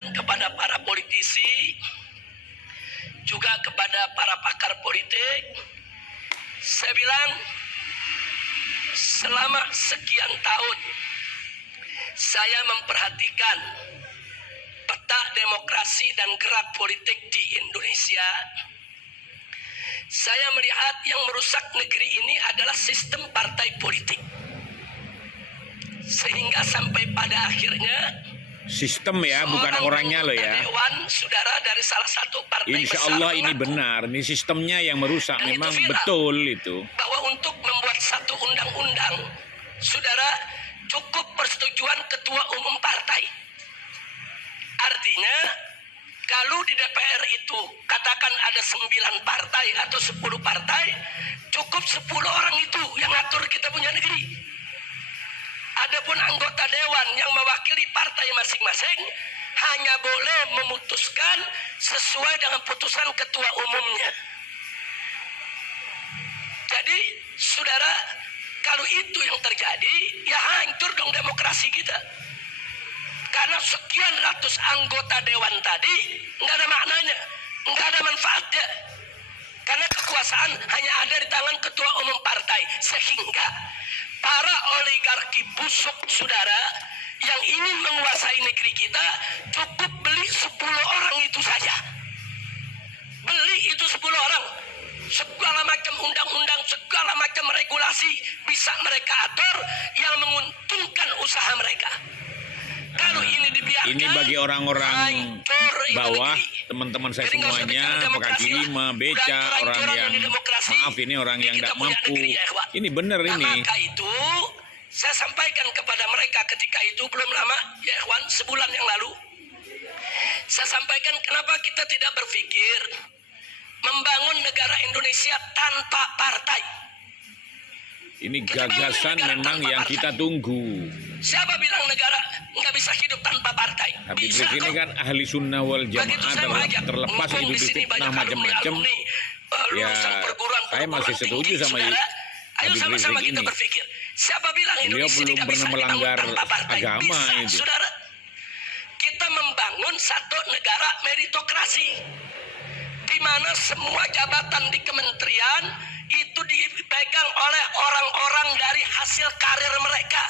kepada para politisi, juga kepada para pakar politik, saya bilang selama sekian tahun saya memperhatikan peta demokrasi dan gerak politik di Indonesia. Saya melihat yang merusak negeri ini adalah sistem partai politik, sehingga sampai pada akhirnya sistem ya, bukan orangnya loh ya. Dewan, saudara, dari salah satu partai Insya Allah ini benar, ini sistemnya yang merusak. Dan memang itu betul itu. Bahwa untuk membuat satu undang-undang, saudara, cukup persetujuan ketua umum partai. Artinya, kalau di DPR itu katakan ada 9 partai atau 10 partai, cukup 10 orang itu yang ngatur kita punya negeri. Adapun anggota dewan yang mewakili partai masing-masing hanya boleh memutuskan sesuai dengan putusan ketua umumnya. Jadi, saudara, kalau itu yang terjadi, ya hancur dong demokrasi kita. Karena sekian ratus anggota dewan tadi nggak ada maknanya, nggak ada manfaatnya. Karena kekuasaan hanya ada di tangan ketua umum partai, sehingga para oligarki busuk, saudara, yang ingin menguasai negeri kita cukup beli 10 orang itu saja. Beli itu 10 orang. Segala macam undang-undang, segala macam regulasi bisa mereka atur yang menguntungkan usaha mereka. Kalau ini dibiarkan, ini bagi orang-orang bawah, teman-teman saya semuanya, kaki lima, beca, orang yang maaf ini orang yang tidak mampu. Ini benar ini. Maka itu saya sampaikan kepada mereka ketika itu belum lama, ya ikhwan, sebulan yang lalu. Saya sampaikan kenapa kita tidak berpikir membangun negara Indonesia tanpa partai. Ini gagasan memang yang kita tunggu. Siapa bilang negara nggak bisa hidup tanpa partai? Habib Rizik ini kan ahli sunnah wal jamaah, terlepas itu difitnah macam-macam. Ya, saya masih setuju sama Habib Rizik ini. Siapa bilang beliau belum pernah melanggar agama itu. Saudara, kita membangun satu negara meritokrasi, di mana semua jabatan di kementerian itu dipegang oleh orang-orang dari hasil karir mereka,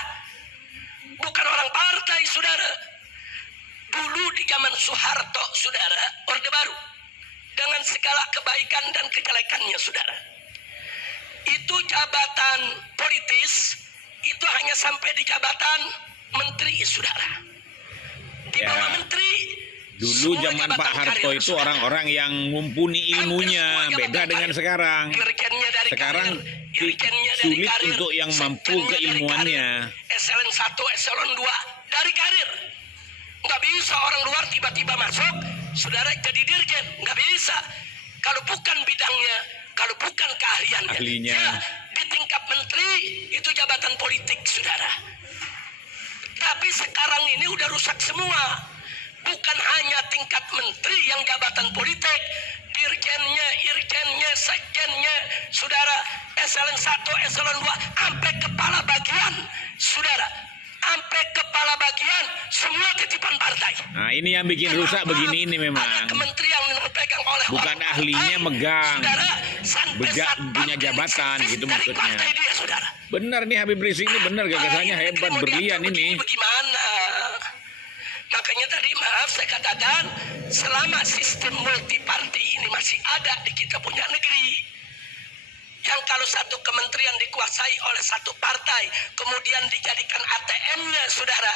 bukan orang partai, saudara. Dulu di zaman Soeharto, saudara, Orde Baru, dengan segala kebaikan dan kejelekannya, saudara, itu jabatan politis itu hanya sampai di jabatan menteri, saudara. Di bawah menteri, dulu zaman Pak Harto itu orang-orang yang mumpuni ilmunya, beda dengan sekarang. Sekarang sulit untuk yang mampu keilmuannya. Eselon 1, eselon 2 dari karir. Nggak bisa orang luar tiba-tiba masuk, saudara, jadi dirjen. Nggak bisa. Kalau bukan bidangnya, kalau bukan keahliannya. Ya, di tingkat menteri itu jabatan politik, saudara. Tapi sekarang ini udah rusak semua. Bukan hanya tingkat menteri yang jabatan politik, dirjennya, irjennya, sekjennya, saudara, eselon 1, eselon 2, sampai kepala bagian, saudara, sampai kepala bagian, semua titipan partai. Nah, ini yang bikin rusak begini ini memang. Ada kementerian yang dipegang oleh bukan ahlinya megang, saudara, punya jabatan gitu maksudnya. Dia, saudara. Benar nih Habib Rizik ini benar, gagasannya hebat, berlian ini. Bagaimana? Makanya tadi maaf saya katakan, selama sistem multiparti ini masih ada di kita punya negeri, yang kalau satu kementerian dikuasai oleh satu partai, kemudian dijadikan ATM-nya, saudara,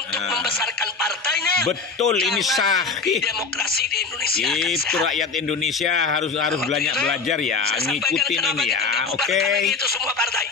untuk membesarkan partainya. Betul, ini sah. Demokrasi di Indonesia itu rakyat Indonesia harus belajar ya, ngikutin ini ya. Oke. Itu semua partai.